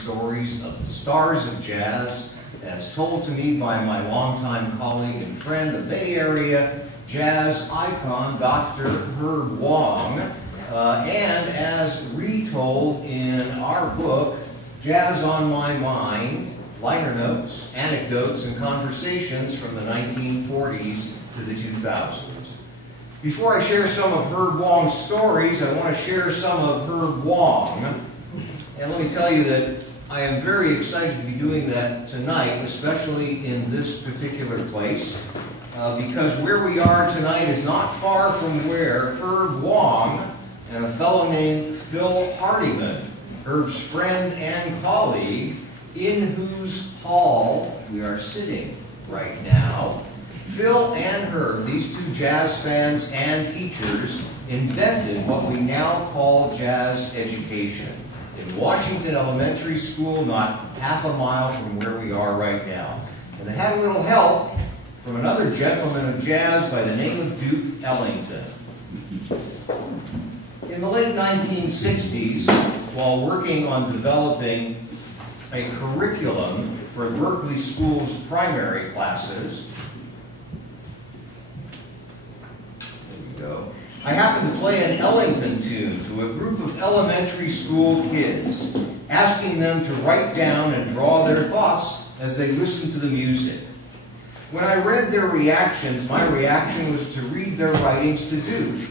stories of the stars of jazz, as told to me by my longtime colleague and friend, the Bay Area jazz icon, Dr. Herb Wong, and as retold in our book, Jazz on My Mind, Liner Notes, Anecdotes, and Conversations from the 1940s to the 2000s. Before I share some of Herb Wong's stories, I want to share some of Herb Wong. And let me tell you that I am very excited to be doing that tonight, especially in this particular place, because where we are tonight is not far from where Herb Wong and a fellow named Phil Hardiman, Herb's friend and colleague, in whose hall we are sitting right now. Phil and Herb, these two jazz fans and teachers, invented what we now call jazz education in Washington Elementary School, not half a mile from where we are right now. And they had a little help from another gentleman of jazz by the name of Duke Ellington. In the late 1960s, while working on developing a curriculum for Berkeley School's primary classes, I happened to play an Ellington tune to a group of elementary school kids, asking them to write down and draw their thoughts as they listened to the music. When I read their reactions, my reaction was to read their writings to Duke.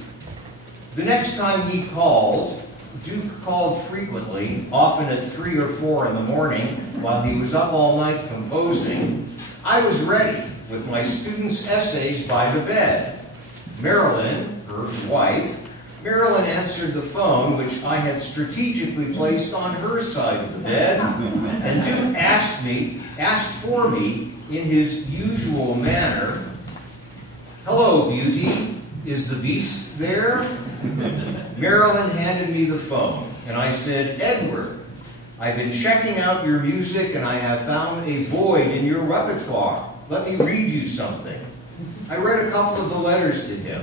The next time he called, Duke called frequently, often at 3 or 4 in the morning while he was up all night composing. I was ready with my students' essays by the bed. Marilyn, Herb's wife, Marilyn answered the phone, which I had strategically placed on her side of the bed, and Duke asked for me in his usual manner, "Hello, beauty, is the beast there?" Marilyn handed me the phone, and I said, "Edward, I've been checking out your music, and I have found a void in your repertoire. Let me read you something." I read a couple of the letters to him.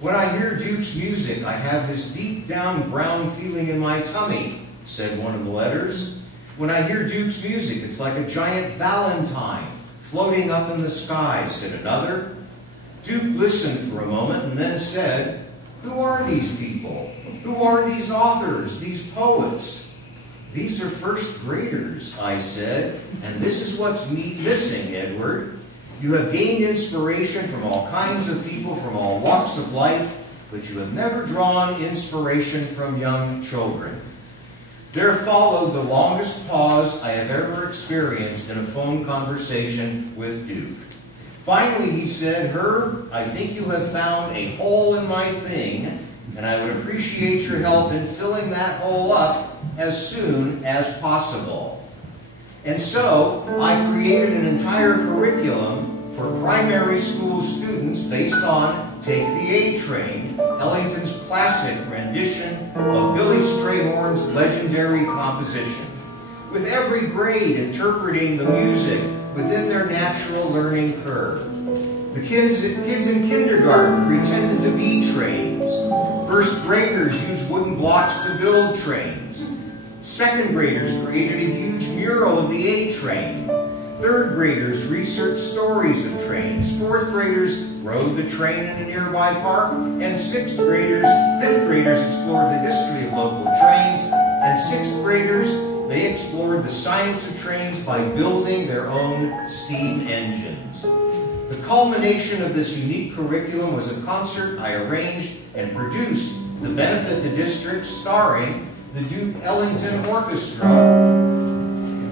"When I hear Duke's music, I have this deep down brown feeling in my tummy," said one of the letters. "When I hear Duke's music, it's like a giant valentine floating up in the sky," said another. Duke listened for a moment and then said, "Who are these people? Who are these authors, these poets?" "These are first graders," I said, "and this is what's missing, Edward. You have gained inspiration from all kinds of people, from all walks of life, but you have never drawn inspiration from young children." There followed the longest pause I have ever experienced in a phone conversation with Duke. Finally, he said, "Herb, I think you have found a hole in my thing, and I would appreciate your help in filling that hole up as soon as possible." And so, I created an entire curriculum for primary school students based on Take the A Train, Ellington's classic rendition of Billy Strayhorn's legendary composition, with every grade interpreting the music within their natural learning curve. The kids in kindergarten pretended to be trains. First graders used wooden blocks to build trains. Second graders created a huge mural of the A train. Third graders researched stories of trains. Fourth graders rode the train in a nearby park. And fifth graders explored the history of local trains. And sixth graders, they explored the science of trains by building their own steam engines. The culmination of this unique curriculum was a concert I arranged and produced to benefit the district, starring the Duke Ellington Orchestra.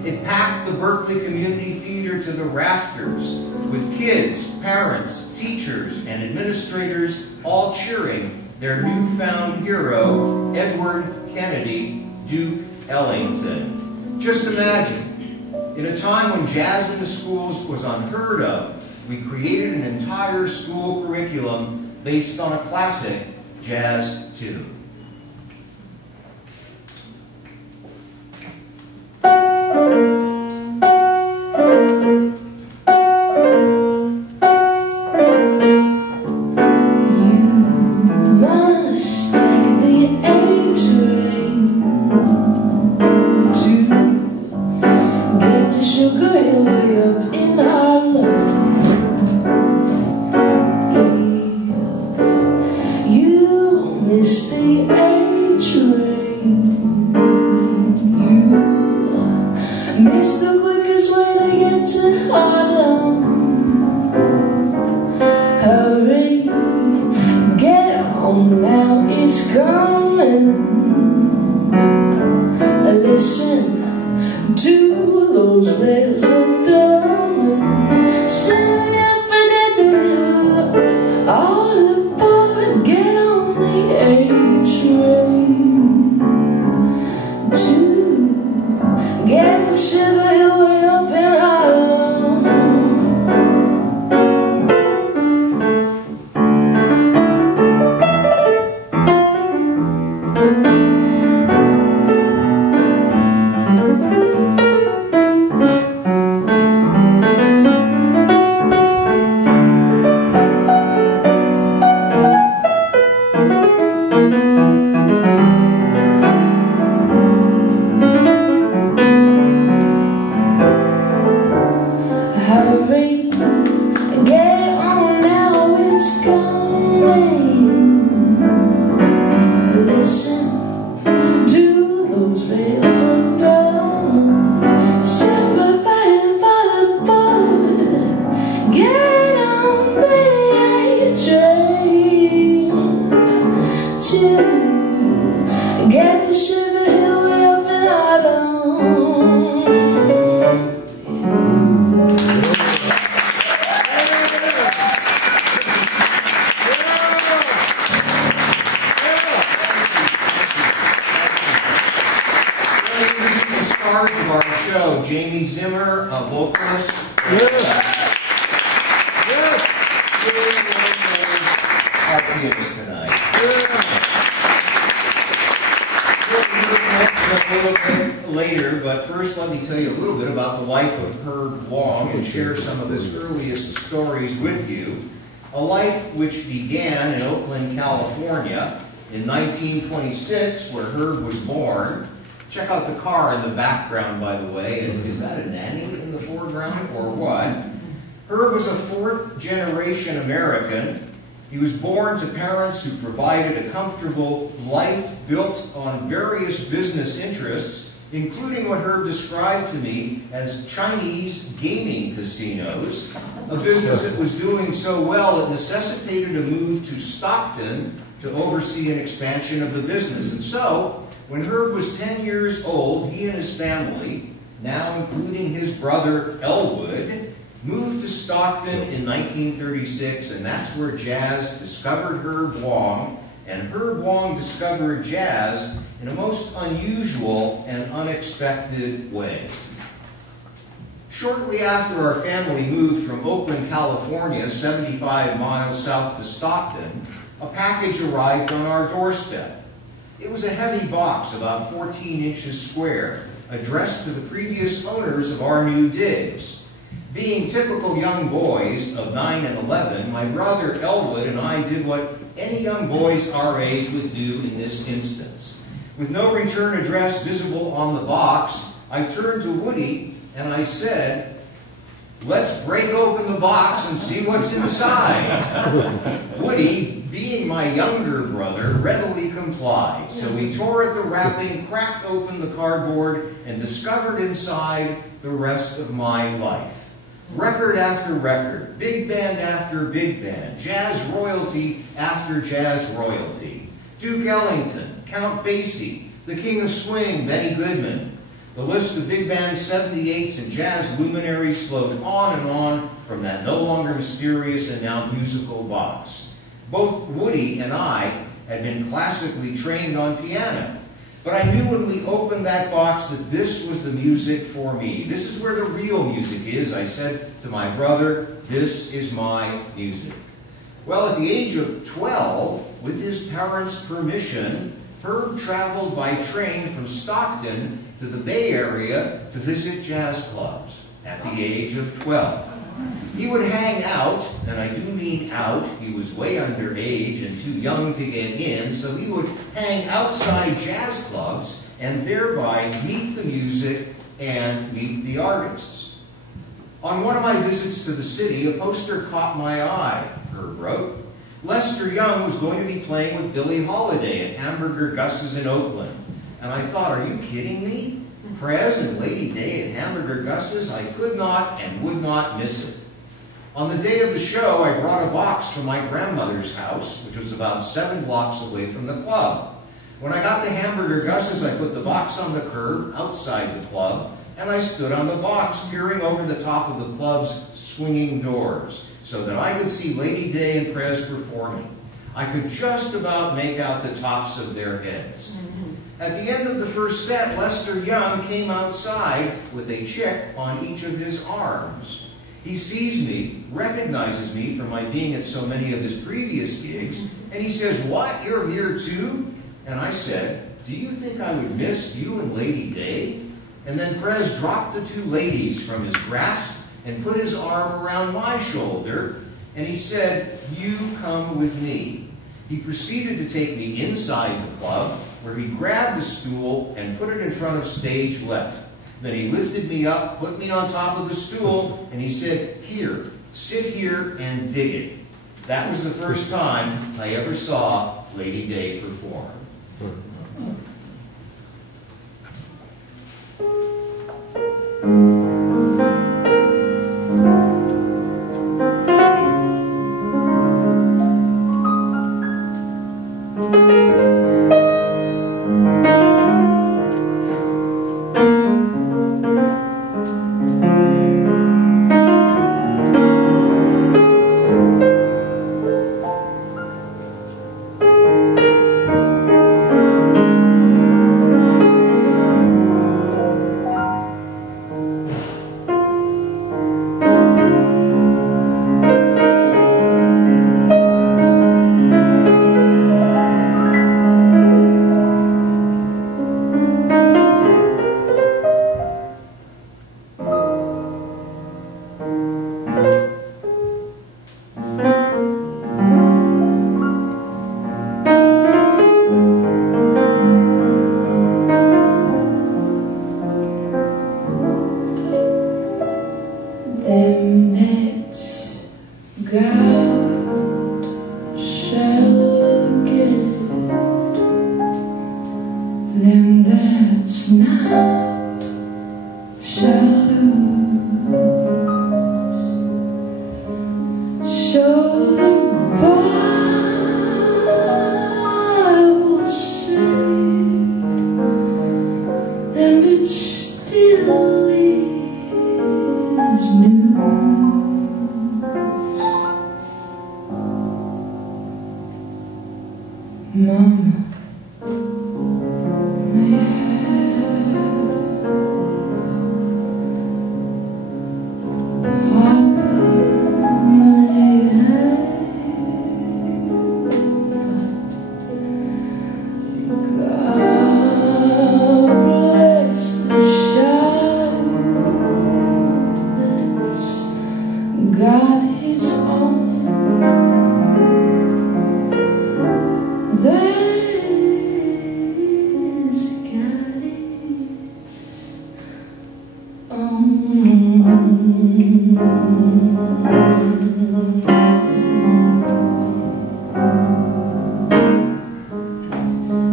It packed the Berkeley Community Theater to the rafters, with kids, parents, teachers, and administrators all cheering their newfound hero, Edward Kennedy Duke Ellington. Just imagine, in a time when jazz in the schools was unheard of, we created an entire school curriculum based on a classic jazz tune. Must take the A train to It's the quickest way to get to Harlem. Hurry, get on now, it's coming. Listen to those rails of drumming. Sing up and all aboard, get on the A train to get to shiver your way up in Harlem. Get to shiver your way up in Harlem. The stars of our show, Jamie Zimmer, a vocalist. Our pianist tonight. A little bit later, but first let me tell you a little bit about the life of Herb Wong and share some of his earliest stories with you. A life which began in Oakland, California in 1926, where Herb was born. Check out the car in the background, by the way. And is that a nanny in the foreground or what? Herb was a fourth-generation American. He was born to parents who provided a comfortable life built on various business interests, including what Herb described to me as Chinese gaming casinos, a business that was doing so well it necessitated a move to Stockton to oversee an expansion of the business. And so, when Herb was 10 years old, he and his family, now including his brother Elwood, moved to Stockton in 1936, and that's where jazz discovered Herb Wong, and Herb Wong discovered jazz in a most unusual and unexpected way. Shortly after our family moved from Oakland, California, 75 miles south to Stockton, a package arrived on our doorstep. It was a heavy box, about 14 inches square, addressed to the previous owners of our new digs. Being typical young boys of 9 and 11, my brother Elwood and I did what any young boys our age would do in this instance. With no return address visible on the box, I turned to Woody and I said, "Let's break open the box and see what's inside." Woody, being my younger brother, readily complied. So we tore at the wrapping, cracked open the cardboard, and discovered inside the rest of my life. Record after record, big band after big band, jazz royalty after jazz royalty. Duke Ellington, Count Basie, the King of Swing, Benny Goodman. The list of big band 78s and jazz luminaries flowed on and on from that no longer mysterious and now musical box. Both Woody and I had been classically trained on piano. But I knew when we opened that box that this was the music for me. This is where the real music is, I said to my brother. This is my music. Well, at the age of 12, with his parents' permission, Herb traveled by train from Stockton to the Bay Area to visit jazz clubs at the age of 12. He would hang out, and I do mean out, he was way underage and too young to get in, so he would hang outside jazz clubs and thereby meet the music and meet the artists. On one of my visits to the city, a poster caught my eye, Herb wrote. Lester Young was going to be playing with Billie Holiday at Hamburger Gus's in Oakland. And I thought, are you kidding me? Prez and Lady Day at Hamburger Gus's, I could not and would not miss it. On the day of the show, I brought a box from my grandmother's house, which was about 7 blocks away from the club. When I got to Hamburger Gus's, I put the box on the curb outside the club, and I stood on the box, peering over the top of the club's swinging doors, so that I could see Lady Day and Prez performing. I could just about make out the tops of their heads. At the end of the first set, Lester Young came outside with a chick on each of his arms. He sees me, recognizes me from my being at so many of his previous gigs, and he says, "What, you're here too?" And I said, "Do you think I would miss you and Lady Day?" And then Prez dropped the 2 ladies from his grasp and put his arm around my shoulder, and he said, "You come with me." He proceeded to take me inside the club, where he grabbed a stool and put it in front of stage left. Then he lifted me up, put me on top of the stool, and he said, "Here, sit here and dig it." That was the first time I ever saw Lady Day perform.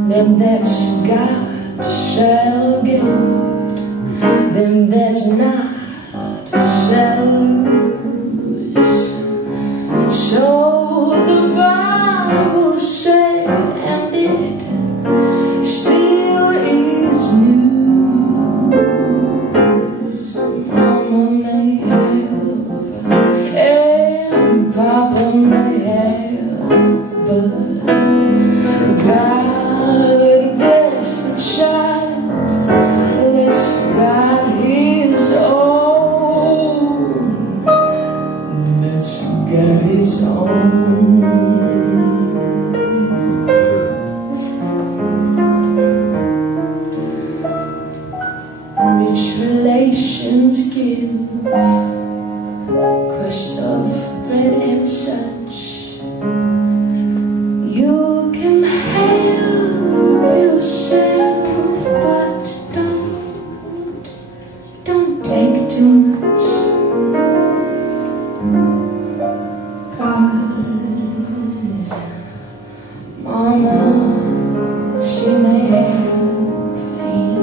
Them that's got shall get, them that's not shall lose. So the Bible say, and it still is news. Mama may have, and Papa may have, but God bless the child, let's God his own, let's God his own. Rich relations give crust of bread and such. You can help yourself, but don't take too much. 'Cause Mama, she may have, and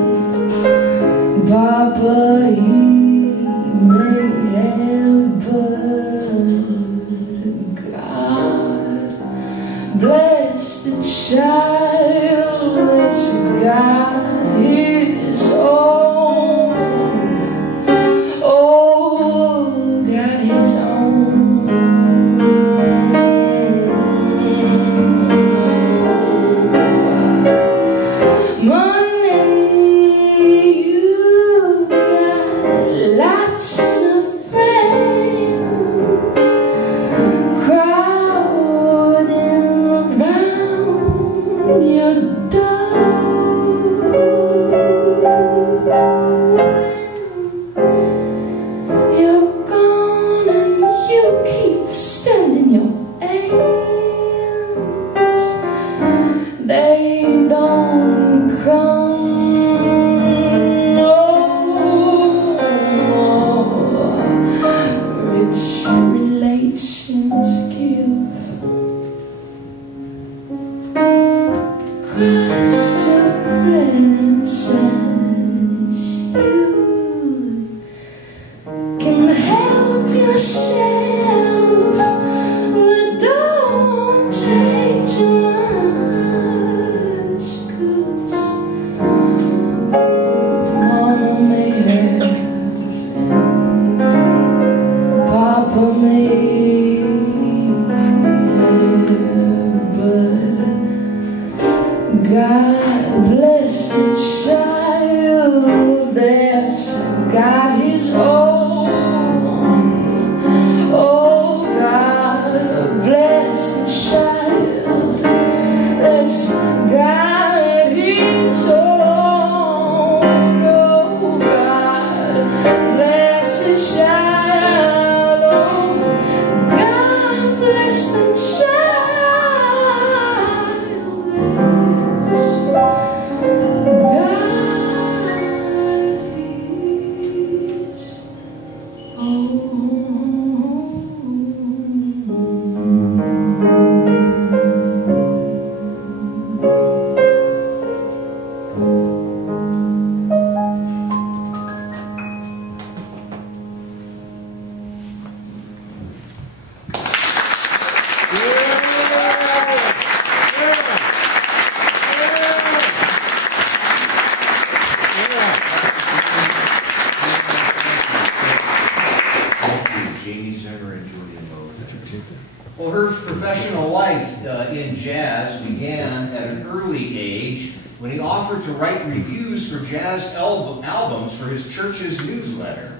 Papa, he may have, but God bless the child that's got his own. Oh, got his own. Lots of friends crowding around your door. When you're gone and you keep extending your hands, they don't come. Relations give Christ of princess. You can help yourself, but don't take too much, 'cause Mama may have and Papa may have, but God bless the child that's got his own. Oh, God bless the child that's got his own. Oh, God bless the child. Oh, God bless the child. Well, Herb's professional life in jazz began at an early age when he offered to write reviews for jazz albums for his church's newsletter.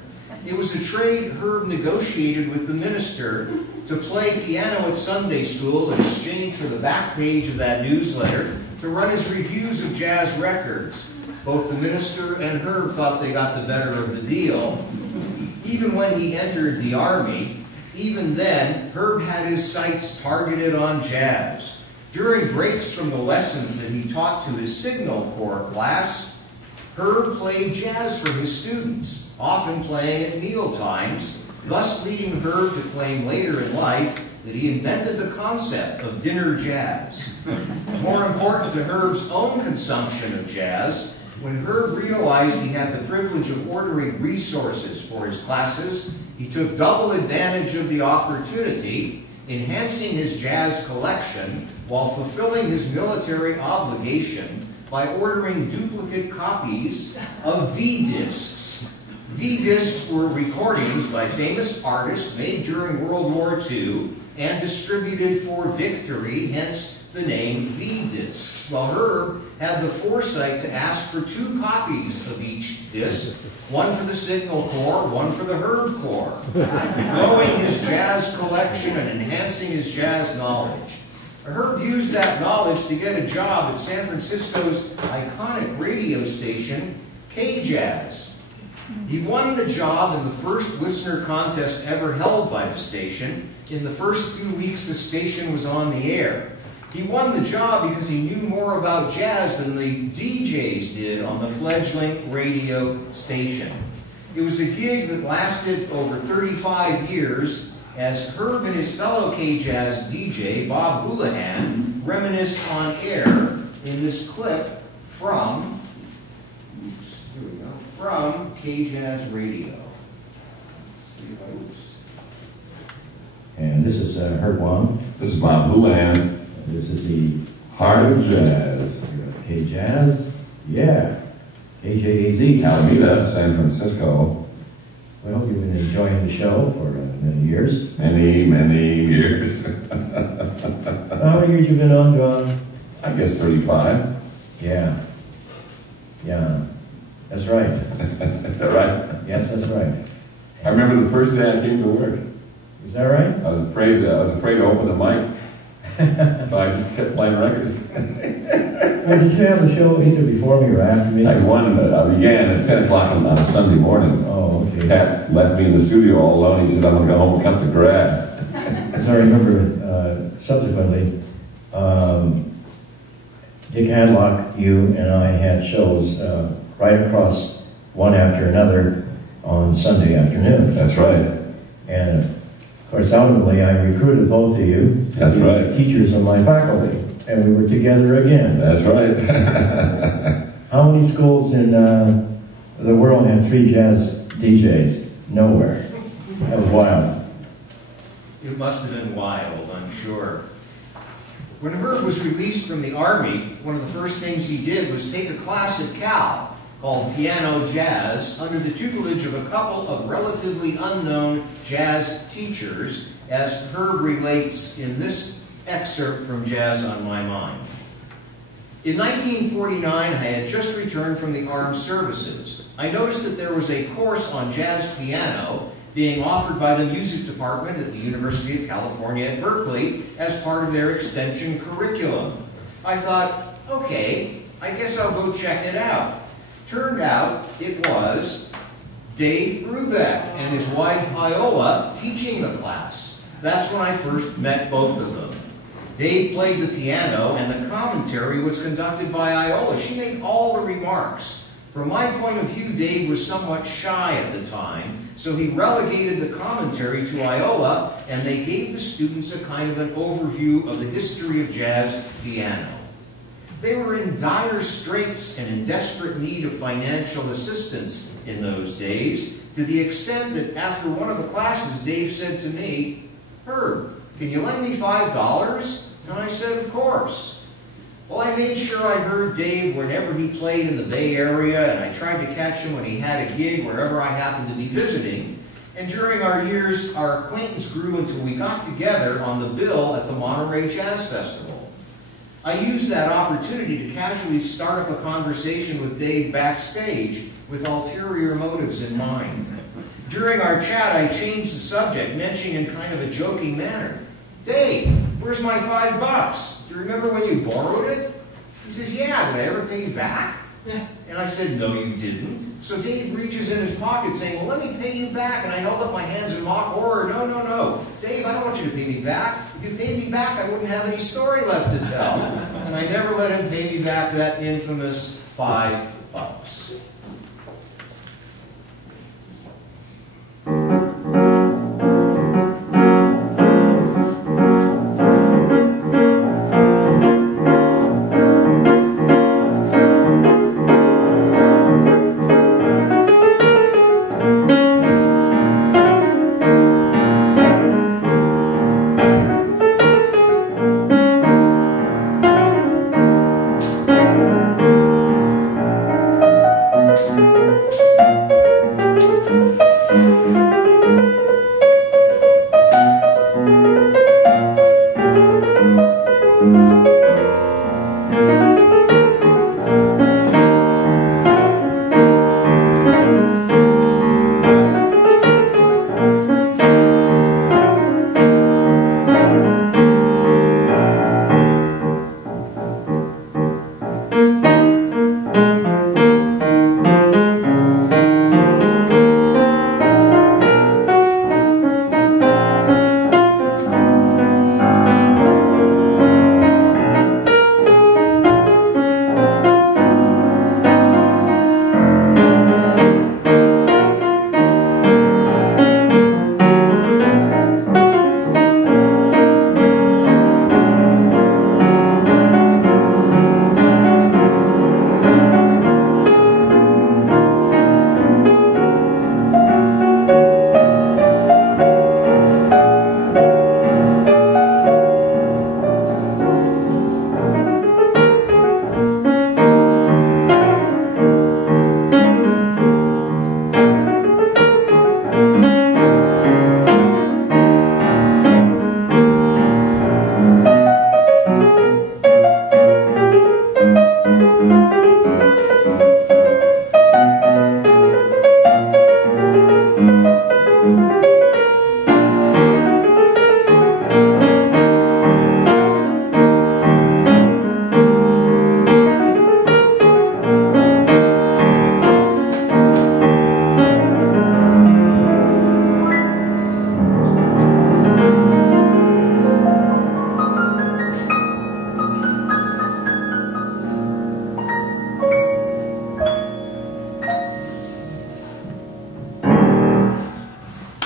It was a trade Herb negotiated with the minister to play piano at Sunday school in exchange for the back page of that newsletter to run his reviews of jazz records. Both the minister and Herb thought they got the better of the deal. Even when he entered the army, even then, Herb had his sights targeted on jazz. During breaks from the lessons that he taught to his Signal Corps class, Herb played jazz for his students, often playing at meal times, thus leading Herb to claim later in life that he invented the concept of dinner jazz. More important to Herb's own consumption of jazz, when Herb realized he had the privilege of ordering resources for his classes, he took double advantage of the opportunity, enhancing his jazz collection while fulfilling his military obligation by ordering duplicate copies of V-discs. V-discs were recordings by famous artists made during World War II and distributed for victory, hence the name V-discs. Well, Herb had the foresight to ask for 2 copies of each disc, one for the Signal Corps, one for the Herb Corps, growing his jazz collection and enhancing his jazz knowledge. Herb used that knowledge to get a job at San Francisco's iconic radio station, K-Jazz. He won the job in the first listener contest ever held by the station. In the first few weeks the station was on the air. He won the job because he knew more about jazz than the DJs did on the fledgling radio station. It was a gig that lasted over 35 years as Herb and his fellow K-Jazz DJ, Bob Houlihan, reminisced on air in this clip from, oops, here we go. from K-Jazz Radio. And this is Wong. This is Bob Houlihan. This is the Heart of Jazz. K-Jazz. Yeah. KJAZ. Alameda, San Francisco. Well, you've been enjoying the show for many years. Many, many years. How many years you been on, John? I guess 35. Yeah. Yeah. That's right. Is that right? Yes, that's right. I remember the first day I came to work. Is that right? I was afraid to open the mic. So I just kept playing records. Well, did you have a show either before me or after me? I began at 10 o'clock on a Sunday morning. Oh, okay. Pat left me in the studio all alone. He said, I'm going to go home and cut the grass. As I remember, subsequently, Dick Hadlock, you and I had shows right across one after another on Sunday afternoons. That's right. And of course, ultimately, I recruited both of you to That's be right. teachers of my faculty, and we were together again. That's right. How many schools in the world have 3 jazz DJs? Nowhere. That was wild. It must have been wild, I'm sure. When Herb was released from the Army, one of the first things he did was take a class at Cal called Piano Jazz under the tutelage of a couple of relatively unknown jazz teachers, as Herb relates in this excerpt from Jazz on My Mind. In 1949, I had just returned from the armed services. I noticed that there was a course on jazz piano being offered by the music department at the University of California at Berkeley as part of their extension curriculum. I thought, okay, I guess I'll go check it out. Turned out it was Dave Brubeck and his wife Iola teaching the class. That's when I first met both of them. Dave played the piano and the commentary was conducted by Iola. She made all the remarks. From my point of view, Dave was somewhat shy at the time, so he relegated the commentary to Iola, and they gave the students a kind of an overview of the history of jazz piano. They were in dire straits and in desperate need of financial assistance in those days, to the extent that after one of the classes, Dave said to me, "Herb, can you lend me $5? And I said, "Of course." Well, I made sure I heard Dave whenever he played in the Bay Area, and I tried to catch him when he had a gig wherever I happened to be visiting. And during our years, our acquaintance grew until we got together on the bill at the Monterey Jazz Festival. I used that opportunity to casually start up a conversation with Dave backstage with ulterior motives in mind. During our chat, I changed the subject, mentioning in kind of a joking manner, "Dave, where's my $5? Do you remember when you borrowed it?" He says, "Yeah, did I ever pay you back?" And I said, "No, you didn't." So Dave reaches in his pocket saying, "Well, let me pay you back." And I held up my hands in mock horror. "No, no, no. Dave, I don't want you to pay me back. If you paid me back, I wouldn't have any story left to tell." And I never let him pay me back that infamous $5.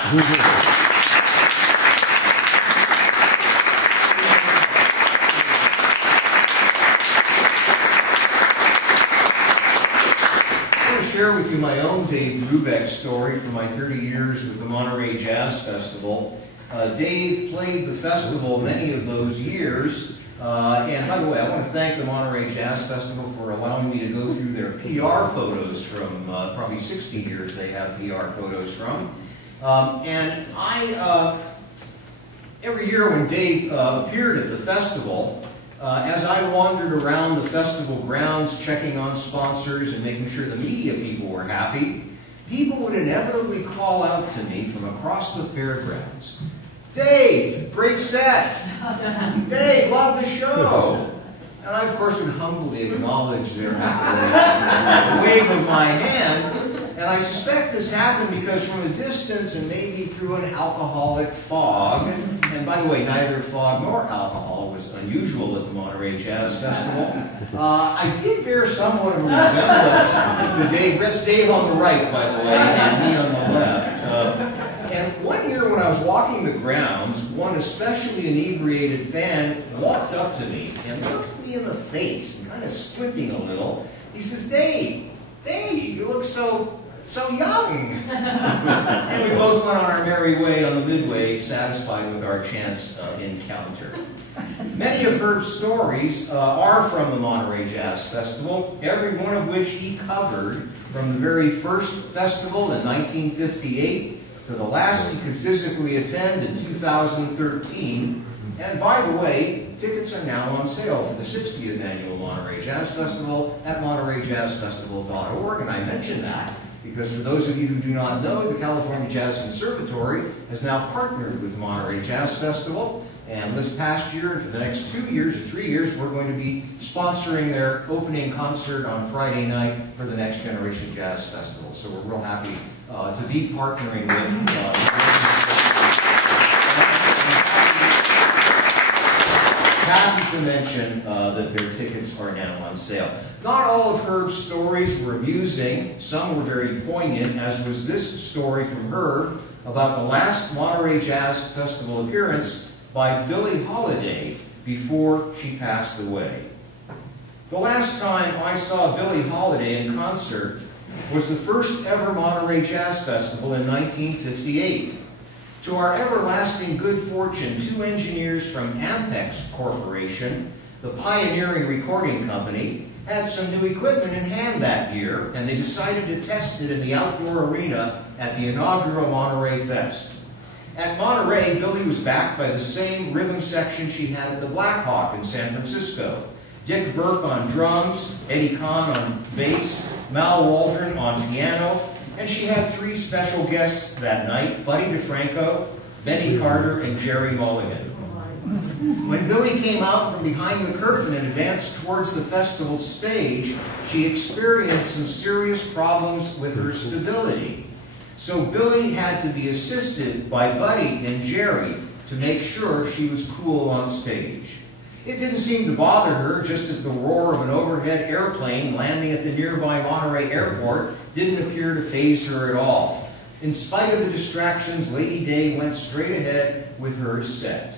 Share with you my own Dave Brubeck story from my 30 years with the Monterey Jazz Festival. Dave played the festival many of those years, and by the way, I want to thank the Monterey Jazz Festival for allowing me to go through their PR photos from probably 60 years they have PR photos from. And every year when Dave appeared at the festival, as I wandered around the festival grounds checking on sponsors and making sure the media people were happy, people would inevitably call out to me from across the fairgrounds, "Dave, great set! Dave, love the show!" And I, of course, would humbly acknowledge their accolades with a wave of my hand. And I suspect this happened because from a distance and maybe through an alcoholic fog, and by the way, neither fog nor alcohol was unusual at the Monterey Jazz Festival, I did bear somewhat of a resemblance to Dave. That's Dave on the right, by the way, and me on the left. And one year when I was walking the grounds, one especially inebriated fan walked up to me and looked me in the face, and kind of squinting a little. He says, Dave, you look so young." And we both went on our merry way on the midway, satisfied with our chance encounter. Many of Herb's stories are from the Monterey Jazz Festival, every one of which he covered from the very first festival in 1958 to the last he could physically attend in 2013. And by the way, tickets are now on sale for the 60th annual Monterey Jazz Festival at montereyjazzfestival.org. And I mention that because for those of you who do not know, the California Jazz Conservatory has now partnered with the Monterey Jazz Festival. And this past year, and for the next 2 years or 3 years, we're going to be sponsoring their opening concert on Friday night for the Next Generation Jazz Festival. So we're real happy to be partnering with happy to mention that their tickets are now on sale. Not all of Herb's stories were amusing. Some were very poignant, as was this story from Herb about the last Monterey Jazz Festival appearance by Billie Holiday before she passed away. The last time I saw Billie Holiday in concert was the first ever Monterey Jazz Festival in 1958. To our everlasting good fortune, 2 engineers from Ampex Corporation, the pioneering recording company, had some new equipment in hand that year, and they decided to test it in the outdoor arena at the inaugural Monterey Fest. At Monterey, Billie was backed by the same rhythm section she had at the Black Hawk in San Francisco. Dick Burke on drums, Eddie Kahn on bass, Mal Waldron on piano, and she had 3 special guests that night, Buddy DeFranco, Benny Carter, and Jerry Mulligan. When Billie came out from behind the curtain and advanced towards the festival stage, she experienced some serious problems with her stability. So Billie had to be assisted by Buddy and Jerry to make sure she was cool on stage. It didn't seem to bother her, just as the roar of an overhead airplane landing at the nearby Monterey Airport didn't appear to faze her at all. In spite of the distractions, Lady Day went straight ahead with her set.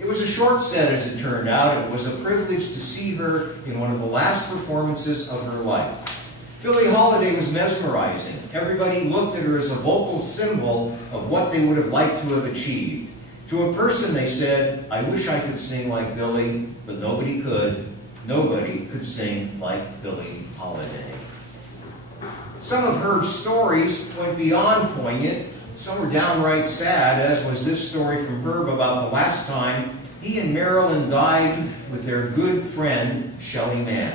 It was a short set, as it turned out. It was a privilege to see her in one of the last performances of her life. Billie Holiday was mesmerizing. Everybody looked at her as a vocal symbol of what they would have liked to have achieved. To a person, they said, "I wish I could sing like Billie," but nobody could. Nobody could sing like Billie Holiday. Some of Herb's stories went beyond poignant. Some were downright sad, as was this story from Herb about the last time he and Marilyn died with their good friend, Shelley Mann.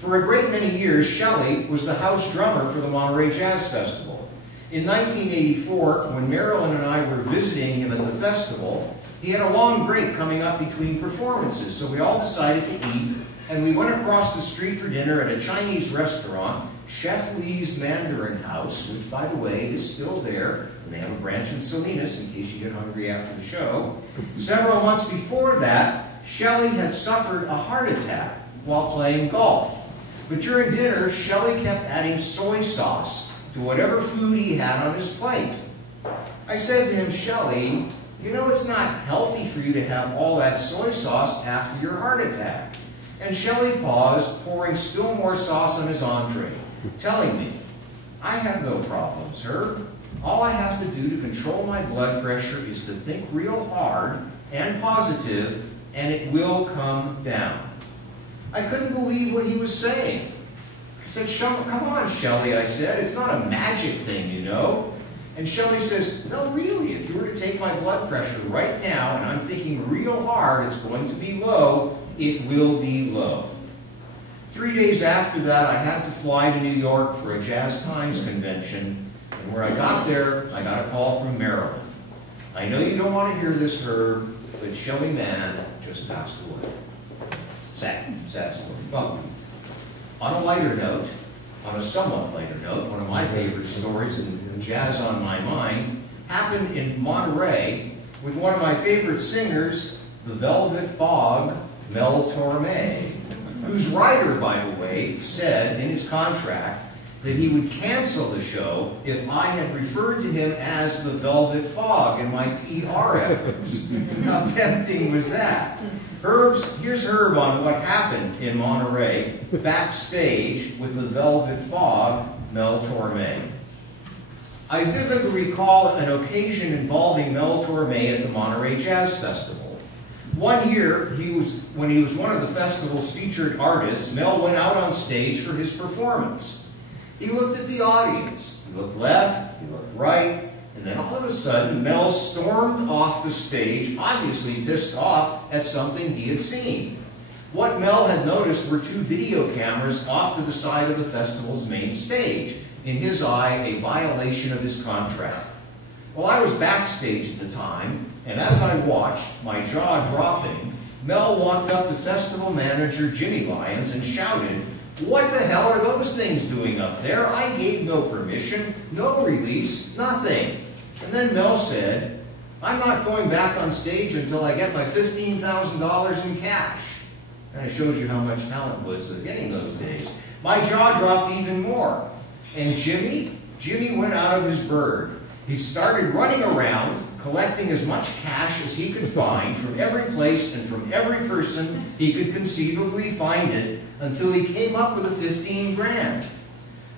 For a great many years, Shelley was the house drummer for the Monterey Jazz Festival. In 1984, when Marilyn and I were visiting him at the festival, he had a long break coming up between performances, so we all decided to eat, and we went across the street for dinner at a Chinese restaurant, Chef Lee's Mandarin House, which, by the way, is still there, and they have a branch in Salinas in case you get hungry after the show. Several months before that, Shelley had suffered a heart attack while playing golf. But during dinner, Shelley kept adding soy sauce to whatever food he had on his plate. I said to him, Shelley, you know it's not healthy for you to have all that soy sauce after your heart attack. And Shelley paused, pouring still more sauce on his entree, telling me, I have no problems, Herb. All I have to do to control my blood pressure is to think real hard and positive, and it will come down. I couldn't believe what he was saying. I said, come on, Shelley, I said. It's not a magic thing, you know. And Shelley says, no, really, if you were to take my blood pressure right now, and I'm thinking real hard, it's going to be low, it will be low. 3 days after that, I had to fly to New York for a Jazz Times convention, and when I got there, I got a call from Maryland. I know you don't want to hear this, Herb, but Shelley Mann just passed away. Sad story. Well, on a lighter note, on a somewhat lighter note, one of my favorite stories in Jazz on My Mind happened in Monterey with one of my favorite singers, the Velvet Fog, Mel Torme, whose writer, by the way, said in his contract that he would cancel the show if I had referred to him as the Velvet Fog in my PR efforts. How tempting was that? Here's Herb on what happened in Monterey, backstage with the Velvet Fog, Mel Torme. I vividly recall an occasion involving Mel Torme at the Monterey Jazz Festival. One year, when he was one of the festival's featured artists, Mel went out on stage for his performance. He looked at the audience. He looked left, he looked right, and then all of a sudden, Mel stormed off the stage, obviously pissed off at something he had seen. What Mel had noticed were 2 video cameras off to the side of the festival's main stage. In his eye, a violation of his contract. Well, I was backstage at the time, and as I watched, my jaw dropping, Mel walked up to festival manager Jimmy Lyons and shouted, "What the hell are those things doing up there? I gave no permission, no release, nothing." And then Mel said, "I'm not going back on stage until I get my $15,000 in cash." And it shows you how much talent was getting those days. My jaw dropped even more. And Jimmy went out of his bird. He started running around, collecting as much cash as he could find from every place and from every person he could conceivably find it, until he came up with a 15 grand.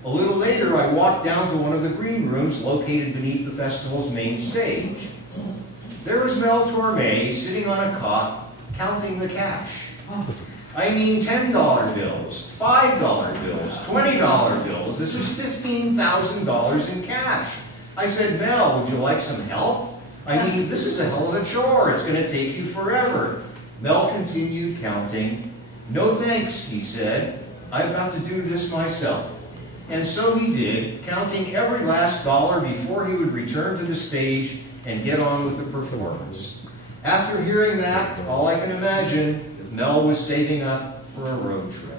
A little later, I walked down to one of the green rooms located beneath the festival's main stage. There was Mel Torme sitting on a cot, counting the cash. I mean $10 bills, $5 bills, $20 bills. This was $15,000 in cash. I said, "Mel, would you like some help? I mean, this is a hell of a chore. It's going to take you forever." Mel continued counting. "No thanks," he said. "I've got to do this myself." And so he did, counting every last dollar before he would return to the stage and get on with the performance. After hearing that, all I can imagine, Mel was saving up for a road trip.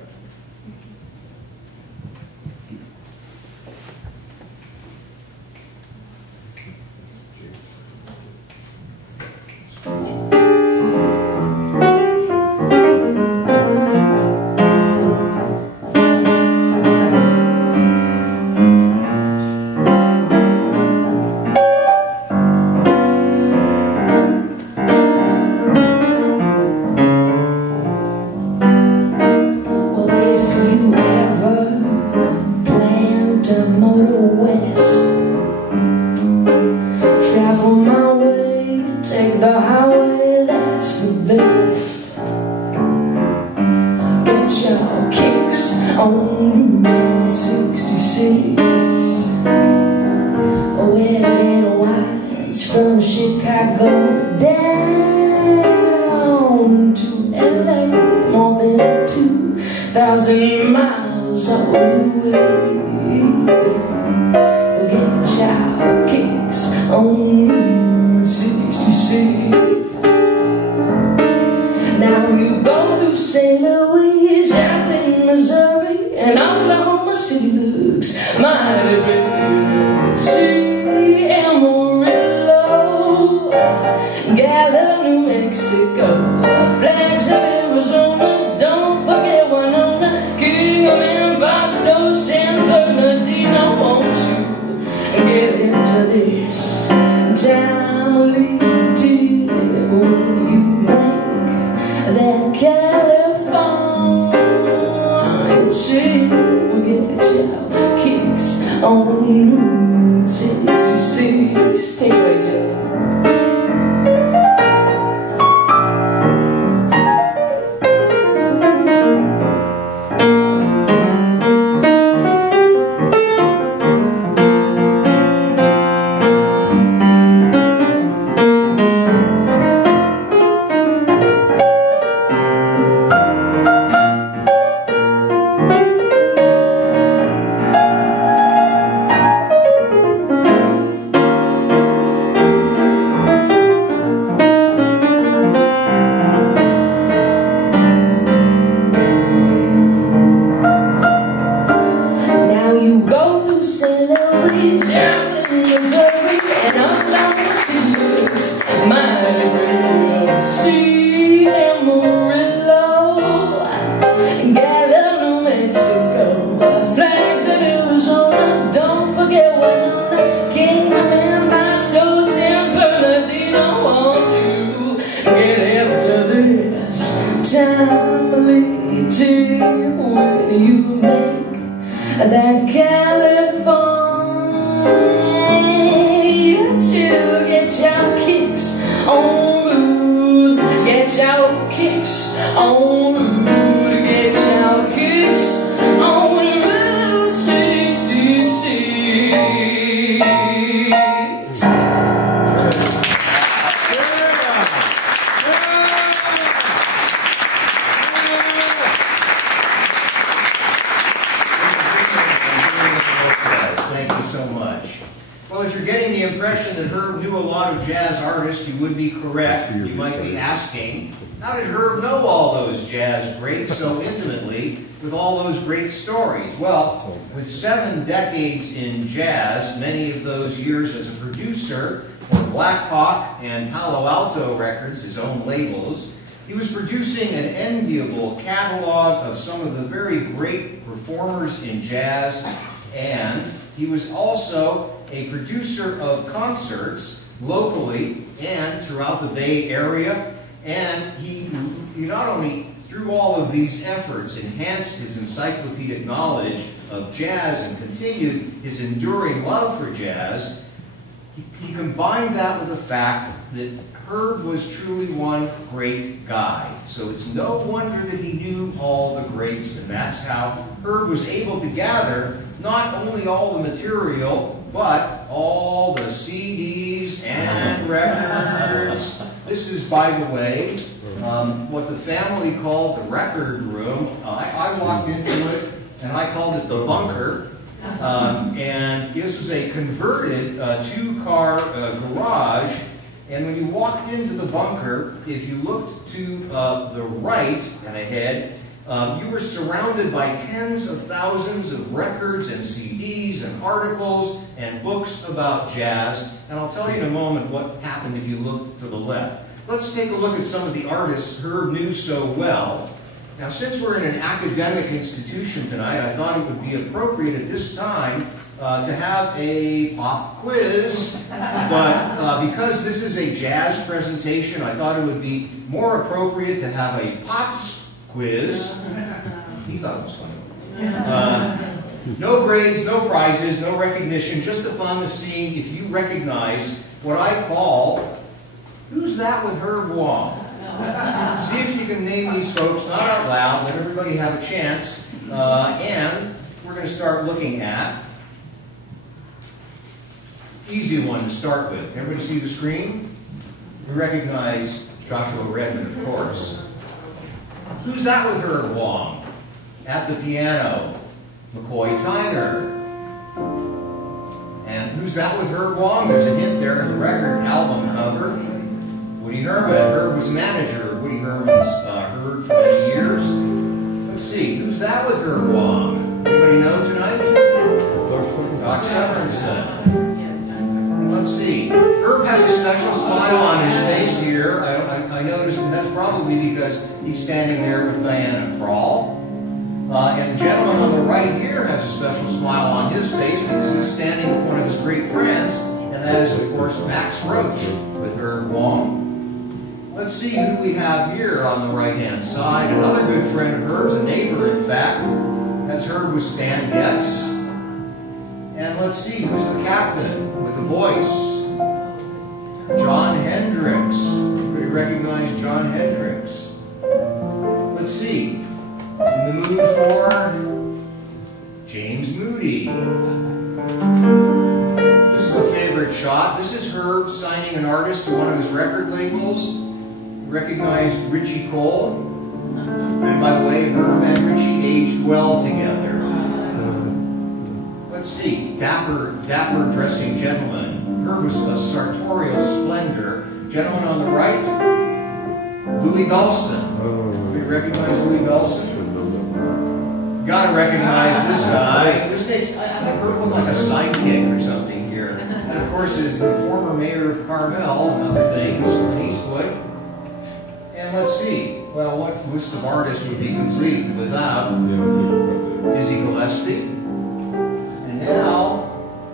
From Chicago down to LA, more than 2,000 miles away. Get child kicks on Route 66. Now you go through St. Louis, Joplin, Missouri, and Oklahoma City looks mighty pretty. See Amarillo, Gallup, New Mexico, Flags of Arizona, don't forget Winona, King of Pasto, San Bernardino. Won't you get into this? on Route 66. Take it away, Joe. Missouri, and I'm down the Steelers, mighty brave. See Amarillo, Gallup, New Mexico, Flags of Arizona, don't forget Winona, Kingdom and Bastos and Bernardino. Won't you get after this timely tip when you make that California? Get your kicks on Route, get your kicks on Route, get your kicks on Route 66. Thank you so much. Well, if you're getting the impression that Herb knew a lot of jazz artists, you would be correct. You might be asking, how did Herb know all those jazz greats so intimately with all those great stories? Well, with 7 decades in jazz, many of those years as a producer for Black Hawk and Palo Alto Records, his own labels, he was producing an enviable catalog of some of the very great performers in jazz, and he was also a producer of concerts locally and throughout the Bay Area, and he not only through all of these efforts enhanced his encyclopedic knowledge of jazz and continued his enduring love for jazz, he combined that with the fact that Herb was truly one great guy. So it's no wonder that he knew all the greats, and that's how Herb was able to gather not only all the material, but all the CDs and records. This is, by the way, what the family called the record room. I walked into it, and I called it the bunker. And this was a converted 2-car garage. And when you walked into the bunker, if you looked to the right and ahead, you were surrounded by tens of thousands of records and CDs and articles and books about jazz. And I'll tell you in a moment what happened if you look to the left. Let's take a look at some of the artists Herb knew so well. Now, since we're in an academic institution tonight, I thought it would be appropriate at this time to have a pop quiz, but because this is a jazz presentation, I thought it would be more appropriate to have a pops quiz. He thought it was funny. No grades, no prizes, no recognition, just the fun of seeing if you recognize what I call, who's that with Herb Wong? See if you can name these folks, not out loud, let everybody have a chance. And we're going to start looking at easy one to start with. Everybody see the screen? We recognize Joshua Redman, of course. Who's that with Herb Wong? At the piano, McCoy Tyner. And who's that with Herb Wong? There's a hint there in the record album cover. Woody Herman. Herb was manager of Woody Herman's Herb for many years. Let's see, who's that with Herb Wong? Anybody know tonight? Doc Severinsen. Let's see. Herb has a special smile on his face here. I noticed, and that's probably because he's standing there with Diana Krall. And the gentleman on the right here has a special smile on his face because he's standing with one of his great friends, and that is, of course, Max Roach with Herb Wong. Let's see who we have here on the right-hand side. Another good friend of Herb's, a neighbor, in fact, has Herb with Stan Getz. And let's see, who's the captain with the voice? John Hendricks. Everybody recognize John Hendricks? Let's see, in the mood for James Moody. This is a favorite shot. This is Herb signing an artist to one of his record labels. Recognize Richie Cole. And by the way, Herb and Richie aged well together. Let's see, dapper dressing gentleman. Herb was a sartorial splendor. Gentleman on the right, Louis Gulson. Do you recognize Louis Gulson? Gotta recognize this guy. This makes, I think Herb looked like a sidekick or something here. And of course, is the former mayor of Carmel and other things in Eastwood. And let's see, well, what list of artists would be complete without Dizzy Gillespie? And now,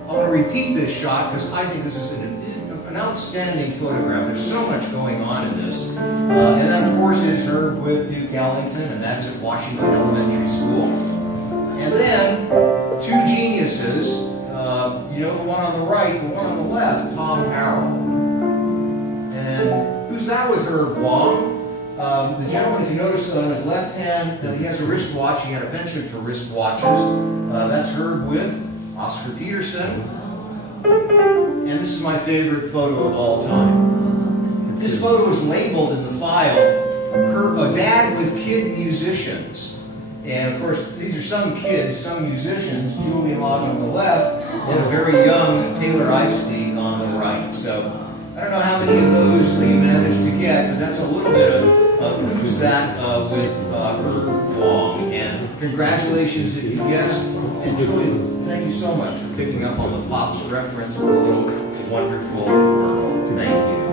I want to repeat this shot because I think this is an outstanding photograph. There's so much going on in this. And then, of course, is Herb with Duke Ellington, and that is at Washington Elementary School. And then, two geniuses, you know, the one on the right, the one on the left, Tom Harrell. And who's that with Herb? Wong? The gentleman, if you notice on his left hand, he has a wristwatch. He had a penchant for wristwatches. That's Herb with Oscar Peterson. And this is my favorite photo of all time. This photo is labeled in the file, a dad with kid musicians. And of course, these are some kids, some musicians, Julian Lodge on the left, and a very young Taylor Ivesty on the right. So I don't know how many of those we managed to get, but that's a little bit of who's that with Herb Wong. And congratulations if you guessed. And Julian, thank you so much for picking up on the Pops reference for a little wonderful work. Thank you.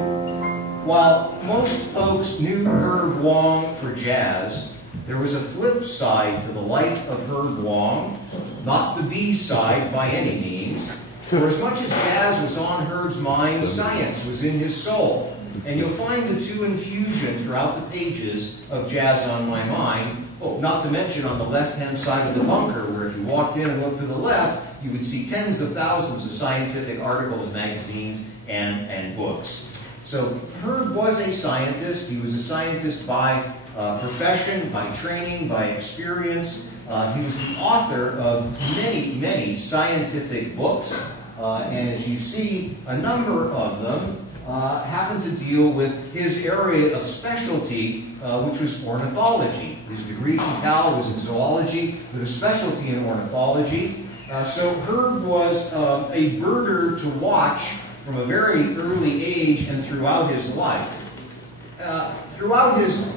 While most folks knew Herb Wong for jazz, there was a flip side to the life of Herb Wong, not the B side by any means. For as much as jazz was on Herb's mind, science was in his soul. And you'll find the two in fusion throughout the pages of Jazz on My Mind. Oh, not to mention on the left-hand side of the bunker, where if you walked in and looked to the left, you would see tens of thousands of scientific articles, magazines, and books. So Herb was a scientist. He was a scientist by profession, by training, by experience. He was the author of many, many scientific books. And as you see, a number of them happen to deal with his area of specialty, which was ornithology. His degree from Cal was in zoology, with a specialty in ornithology. So Herb was a birder to watch from a very early age and throughout his life. Throughout his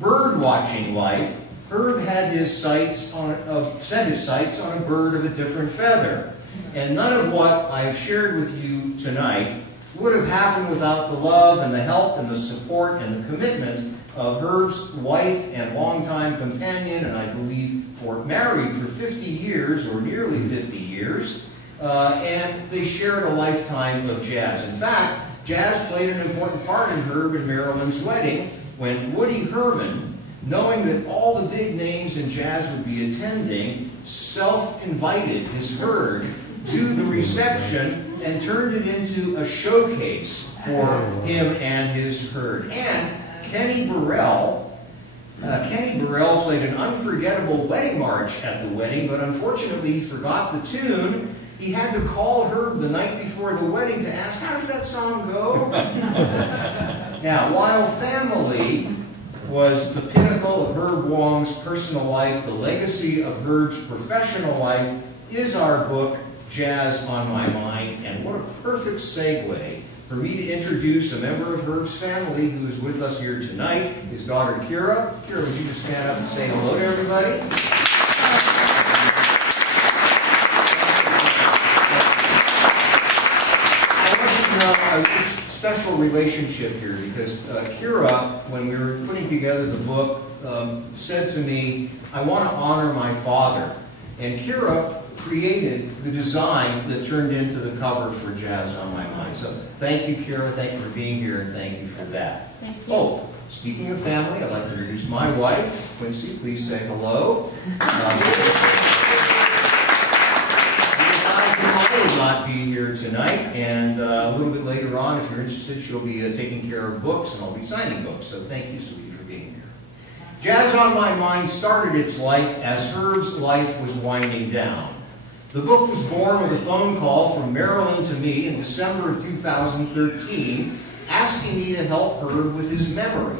bird-watching life, Herb had his sights on set his sights on a bird of a different feather. And none of what I've shared with you tonight would have happened without the love and the help and the support and the commitment of Herb's wife and longtime companion, and I believe married for 50 years, or nearly 50 years, and they shared a lifetime of jazz. In fact, jazz played an important part in Herb and Marilyn's wedding when Woody Herman, knowing that all the big names in jazz would be attending, self-invited his herd to the reception and turned it into a showcase for him and his herd. And Kenny Burrell played an unforgettable wedding march at the wedding, but unfortunately he forgot the tune. He had to call Herb the night before the wedding to ask, how does that song go? Now, while family was the pinnacle of Herb Wong's personal life, the legacy of Herb's professional life is our book, Jazz on My Mind. And what a perfect segue for me to introduce a member of Herb's family who is with us here tonight, his daughter Kira. Kira, would you just stand up and say hello to everybody? I want you to know a special relationship here because Kira, when we were putting together the book, said to me, I want to honor my father. And Kira created the design that turned into the cover for Jazz on My Mind. So thank you, Kira. Thank you for being here, and thank you for that. Thank you. Oh, speaking of family, I'd like to introduce my wife. Quincy, please say hello. not be here tonight, and a little bit later on, if you're interested, she'll be taking care of books, and I'll be signing books. So thank you, sweetie, for being here. Jazz on My Mind started its life as Herb's life was winding down. The book was born with a phone call from Marilyn to me in December of 2013, asking me to help Herb with his memory.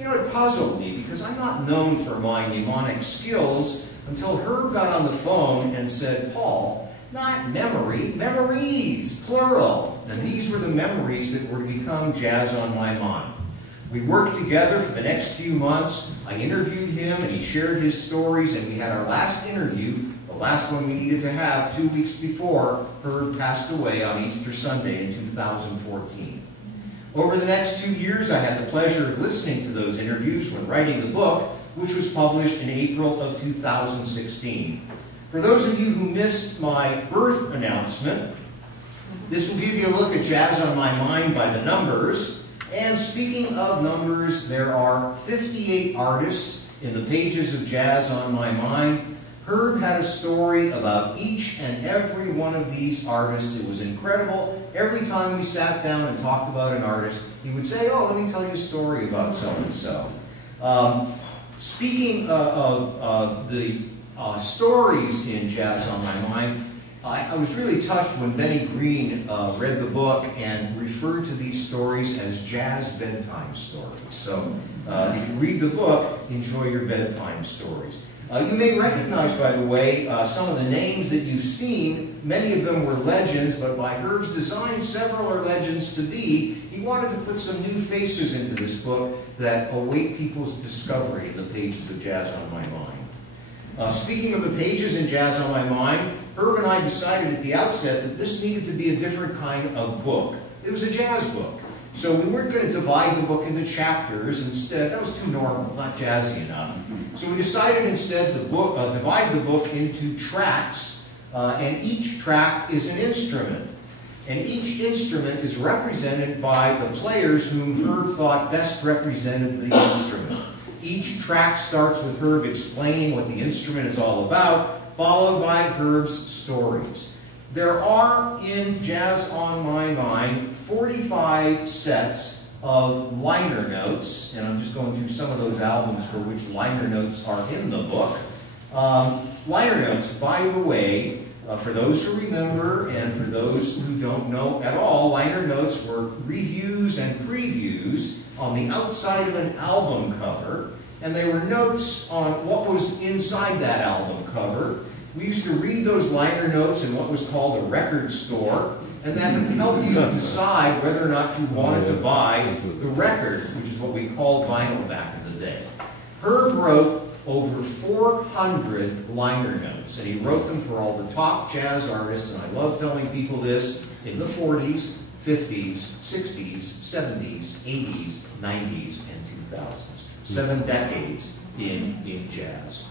You know, it puzzled me because I'm not known for my mnemonic skills until Herb got on the phone and said, "Paul, not memory, memories, plural." And these were the memories that were to become Jazz on My Mind. We worked together for the next few months. I interviewed him and he shared his stories, and we had our last interview, the last one we needed to have, 2 weeks before Herb passed away on Easter Sunday in 2014. Over the next 2 years, I had the pleasure of listening to those interviews when writing the book, which was published in April of 2016. For those of you who missed my birth announcement, this will give you a look at Jazz on My Mind by the numbers. And speaking of numbers, there are 58 artists in the pages of Jazz on My Mind. Herb had a story about each and every one of these artists. It was incredible. Every time we sat down and talked about an artist, he would say, "Oh, let me tell you a story about so-and-so." Speaking of the stories in Jazz on My Mind, I was really touched when Benny Green read the book and referred to these stories as jazz bedtime stories. So if you read the book, enjoy your bedtime stories. You may recognize, by the way, some of the names that you've seen. Many of them were legends, but by Herb's design, several are legends to be. He wanted to put some new faces into this book that await people's discovery in the pages of Jazz on My Mind. Speaking of the pages in Jazz on My Mind, Herb and I decided at the outset that this needed to be a different kind of book. It was a jazz book. So we weren't going to divide the book into chapters. Instead, that was too normal, not jazzy enough. So we decided instead to divide the book into tracks, and each track is an instrument. And each instrument is represented by the players whom Herb thought best represented the instrument. Each track starts with Herb explaining what the instrument is all about, followed by Herb's stories. There are, in Jazz on My Mind, 45 sets of liner notes, and I'm just going through some of those albums for which liner notes are in the book. Liner notes, by the way, for those who remember and for those who don't know at all, liner notes were reviews and previews on the outside of an album cover, and they were notes on what was inside that album cover. We used to read those liner notes in what was called a record store, and that would help you decide whether or not you wanted to buy the record, which is what we called vinyl back in the day. Herb wrote over 400 liner notes, and he wrote them for all the top jazz artists, and I love telling people this, in the 40s, 50s, 60s, 70s, 80s, 90s, and 2000s. 7 decades in jazz.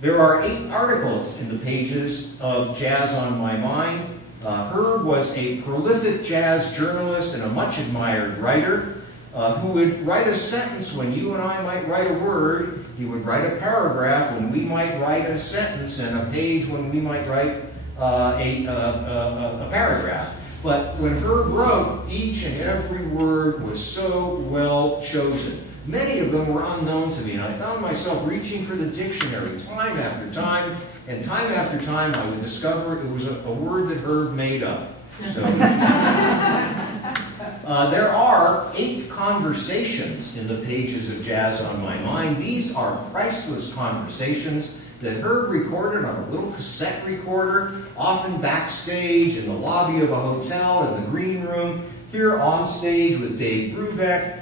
There are 8 articles in the pages of Jazz on My Mind. Herb was a prolific jazz journalist and a much admired writer who would write a sentence when you and I might write a word. He would write a paragraph when we might write a sentence, and a page when we might write a paragraph. But when Herb wrote, each and every word was so well chosen. Many of them were unknown to me, and I found myself reaching for the dictionary time after time, and time after time I would discover it was a word that Herb made up. So, there are 8 conversations in the pages of Jazz on My Mind. These are priceless conversations that Herb recorded on a little cassette recorder, often backstage in the lobby of a hotel, in the green room, here on stage with Dave Brubeck.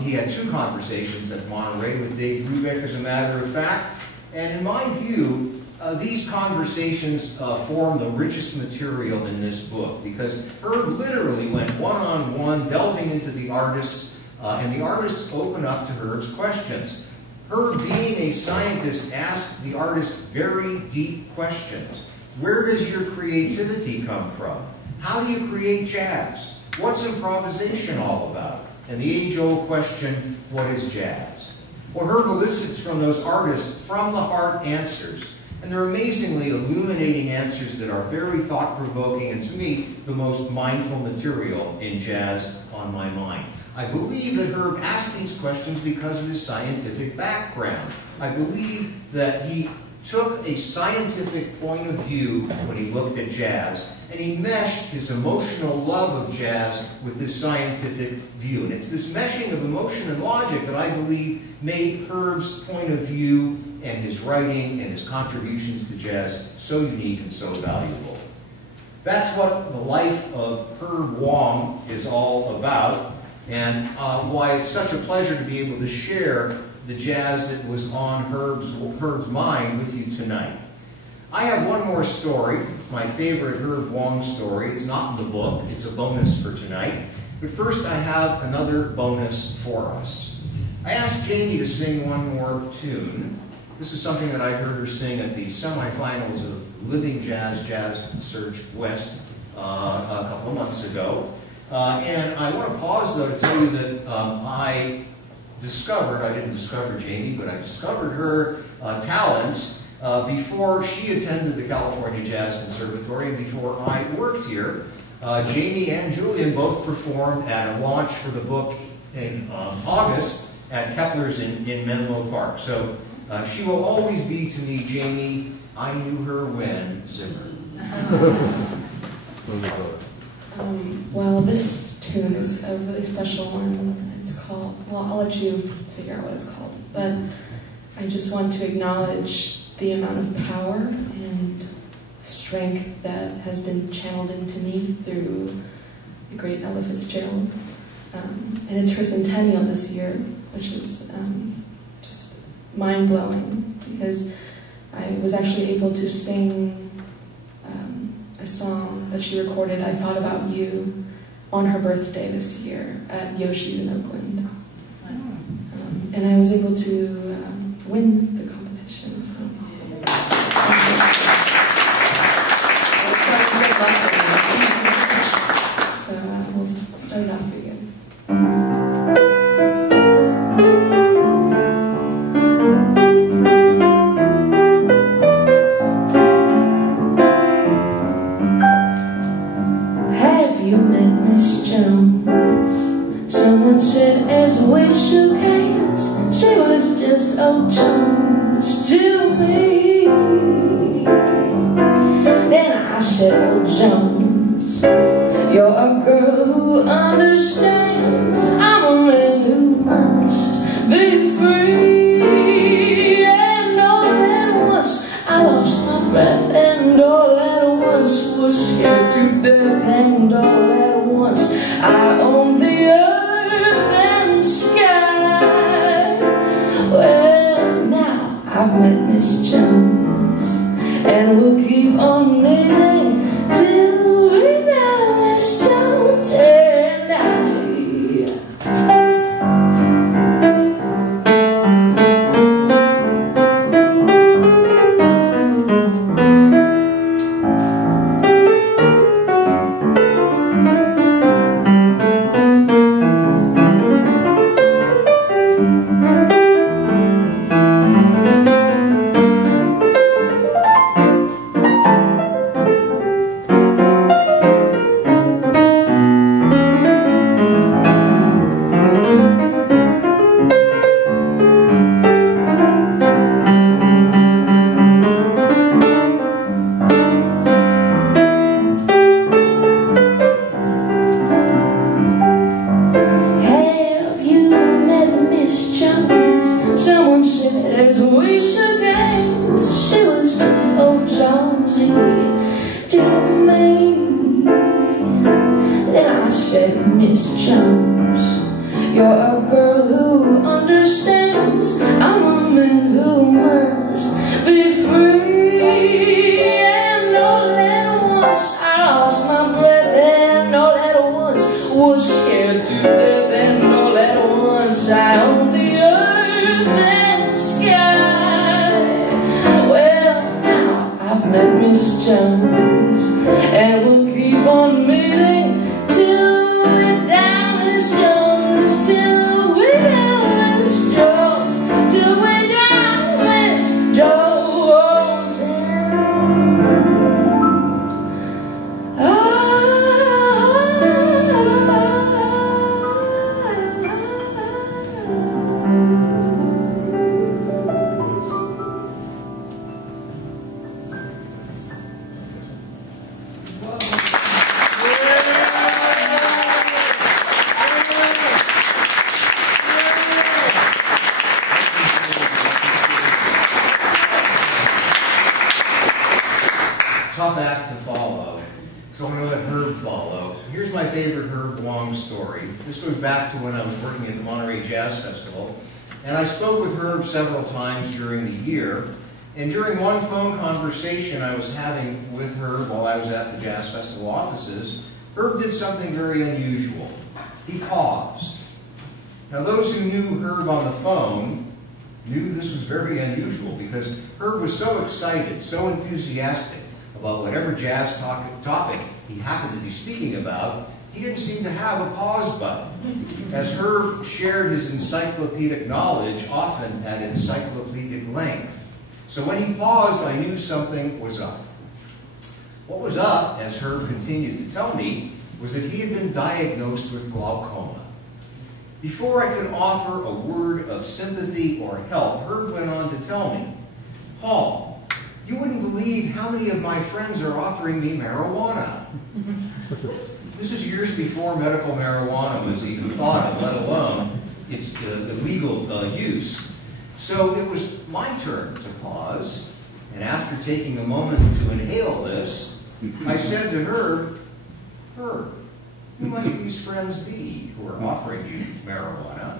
He had 2 conversations at Monterey with Dave Brubeck, as a matter of fact. And in my view, these conversations form the richest material in this book, because Herb literally went one-on-one, delving into the artists, and the artists open up to Herb's questions. Herb, being a scientist, asked the artists very deep questions. Where does your creativity come from? How do you create jazz? What's improvisation all about? And the age-old question, what is jazz? Well, Herb elicits from those artists from-the-heart answers. And they're amazingly illuminating answers that are very thought-provoking and, to me, the most mindful material in Jazz on My Mind. I believe that Herb asked these questions because of his scientific background. I believe that he took a scientific point of view when he looked at jazz, and he meshed his emotional love of jazz with this scientific view. And it's this meshing of emotion and logic that I believe made Herb's point of view and his writing and his contributions to jazz so unique and so valuable. That's what the life of Herb Wong is all about, and why it's such a pleasure to be able to share the jazz that was on Herb's mind with you tonight. I have one more story, my favorite Herb Wong story. It's not in the book, it's a bonus for tonight. But first I have another bonus for us. I asked Jamie to sing one more tune. This is something that I heard her sing at the semifinals of Living Jazz Search West a couple of months ago. And I want to pause, though, to tell you that I didn't discover Jamie, but I discovered her talents before she attended the California Jazz Conservatory and before I worked here. Jamie and Julian both performed at a launch for the book in August at Kepler's in Menlo Park. So she will always be to me, Jamie, I knew her when Zimmer. Well, this tune is a really special one. It's called, well, I'll let you figure out what it's called. But I just want to acknowledge the amount of power and strength that has been channeled into me through the great Ella Fitzgerald. And it's her centennial this year, which is just mind-blowing, because I was actually able to sing a song that she recorded, I Thought About You, on her birthday this year at Yoshi's in Oakland. And I was able to win the competition. So we'll start it off for you guys. Someone said as we shook hands, she was just old Jones to me. Then I said, old Jones, you're a girl who understands. I'm a man who must be free. And all at once I lost my breath, and all at once was scared to death, and all at once I owned the earth and sky. Well, now I've met Miss Jones, and we'll keep on living till we die, Miss Jones and I. Till we die, Miss Jones, till we die, Miss Jones. here's my favorite Herb Wong story. This goes back to when I was working at the Monterey Jazz Festival. And I spoke with Herb several times during the year. And during one phone conversation I was having with Herb while I was at the Jazz Festival offices, Herb did something very unusual. He paused. Now those who knew Herb on the phone knew this was very unusual because Herb was so excited, so enthusiastic about whatever jazz topic he happened to be speaking about, he didn't seem to have a pause button. As Herb shared his encyclopedic knowledge, often at encyclopedic length. So when he paused, I knew something was up. What was up, as Herb continued to tell me, was that he had been diagnosed with glaucoma. Before I could offer a word of sympathy or help, Herb went on to tell me, "Paul, you wouldn't believe how many of my friends are offering me marijuana." This is years before medical marijuana was even thought of, let alone its illegal use. So it was my turn to pause, and after taking a moment to inhale this, I said to Herb, "Herb, who might these friends be who are offering you marijuana?"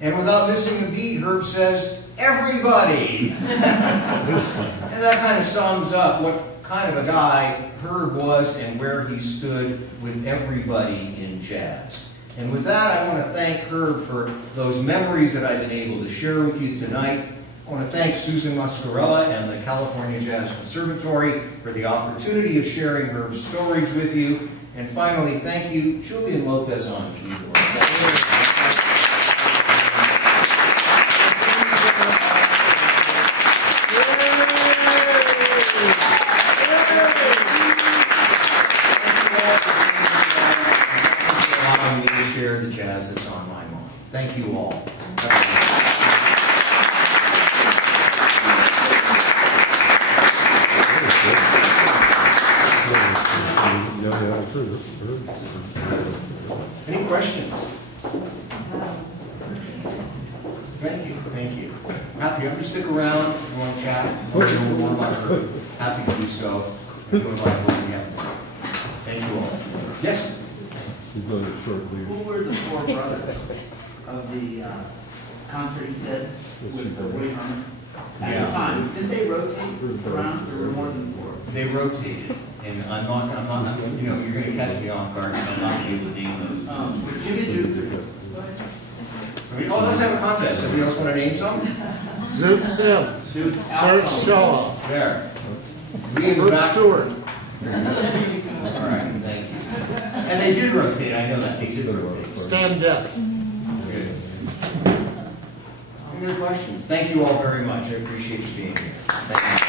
And without missing a beat, Herb says, "Everybody!" And that kind of sums up what kind of a guy Herb was and where he stood with everybody in jazz. And with that, I want to thank Herb for those memories that I've been able to share with you tonight. I want to thank Susan Mascarella and the California Jazz Conservatory for the opportunity of sharing Herb's stories with you. And finally, thank you, Julian Lopez on keyboard. Allowing me to share the jazz that's on my mind. Thank you all. Any questions? Thank you, thank you. Happy to stick around if you want to chat. Or you know more about her. Happy to do so. If you would like what we have. Thank you all. Yes? Who were the four brothers of the concert you said with the Woody Herman? At the time, did they rotate around? There were more than four. They rotated. And I'm not, you know, you're going to catch me off guard, and I'm not going to be able to name those. Jimmy Duke. Oh, let's have a contest. Somebody else want to name some? Zoot Sims, Serge Shaw, There. Me in the Bert back. Stewart. All right, thank you. And they did rotate, I know that. They did rotate. Stan Getz. Good. Any other questions? Thank you all very much. I appreciate you being here. Thank you.